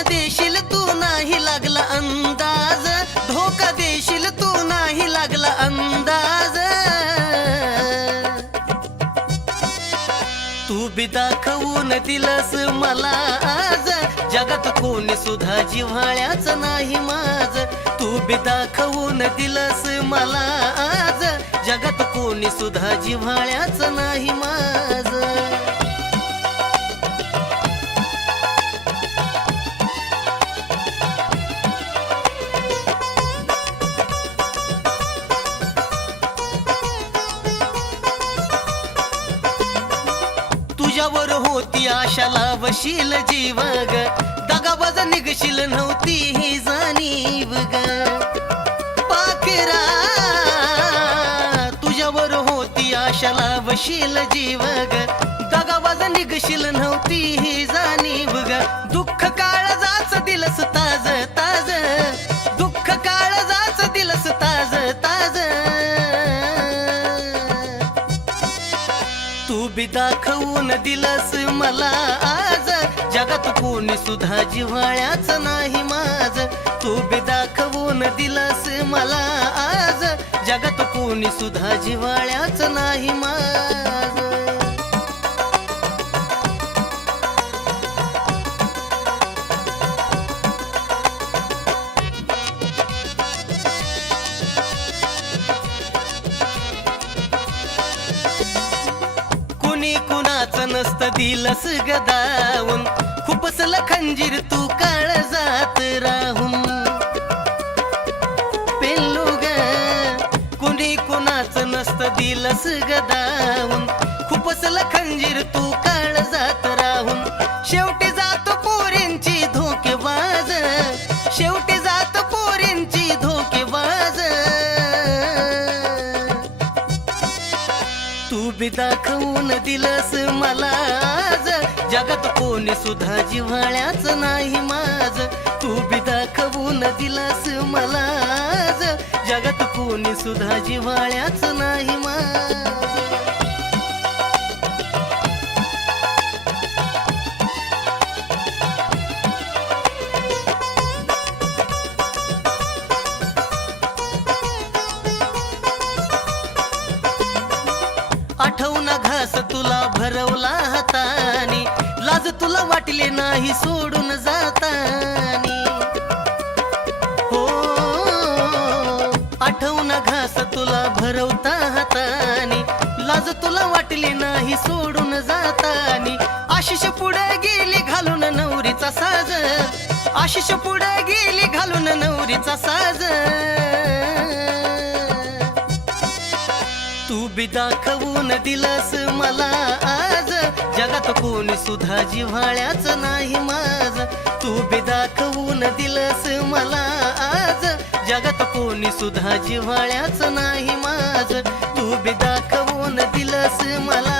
धोका देशील तू नाही लागला अंदाज, धोका देशील तू नाही लागला अंदाज, तू बी दाखवून दिलंस मला आज, जगात कोणी सुद्धा जिव्हाळ्याच नाही माझ, तू बी दाखवून दिलंस मला आज, जगात कोणी सुद्धा जिव्हाळ्याच नाही माझ. तुझ्यावर होती आशा लावशील जीव ग, दगाबाज निघशील नव्हती ही जाणीव ग पाखरा, तुझ्यावर होती आशा लावशील जीव ग, दगाबाज निघशील नव्हती ही जाणीव ग. दुःख काळजाच दिलस ताज ताज, दुःख काळजाच दिलस ताज ताज, तू बी दाखवून दिलंस मला आज, जगात कोणी सुद्धा जिव्हाळ्याच नाही माझ, तू बी दाखवून दिलंस मला आज, जगात कोणी सुद्धा जिव्हाळ्याच नाही माझ. कुणी कुणाचं नसतं दिलंस गदावून, खुपसलं खंजीर तू काळजात राहून पेल्लू ग. कुणी कुणाचं नसतं दिलंस गदावून, खुपसलं खंजीर तू काळजात राहून, शेवटी जातो पोरींची धोकेबाज, शेवटी जातो पोरींची धोकेबाज, तू बी दाखवून दिलंस मला आज, जगात कोणी सुद्धा जिव्हाळ्याच नाही माझ, तू बी दाखवून दिलंस मला आज, जगात कोणी सुद्धा जिव्हाळ्याच नाही माझ. आठवना घास तुला भरवला हातानी, लाज तुला वाटले नाही सोडून जातानी, हो आठवना घास तुला भरवता हातानी, लाज तुला वाटली नाही सोडून जातानी. आशिष पुढे गेली घालून नवरीचा साज, आशिष पुढे गेली घालून नवरीचा साज, तू बी दाखवून दिलंस मला आज, जगात कोणी सुद्धा जिव्हाळ्याच नाही माझ, तू बी दाखवून दिलंस मला आज, जगात कोणी सुद्धा जिव्हाळ्याच नाही माझ, तू बी दाखवून दिलंस मला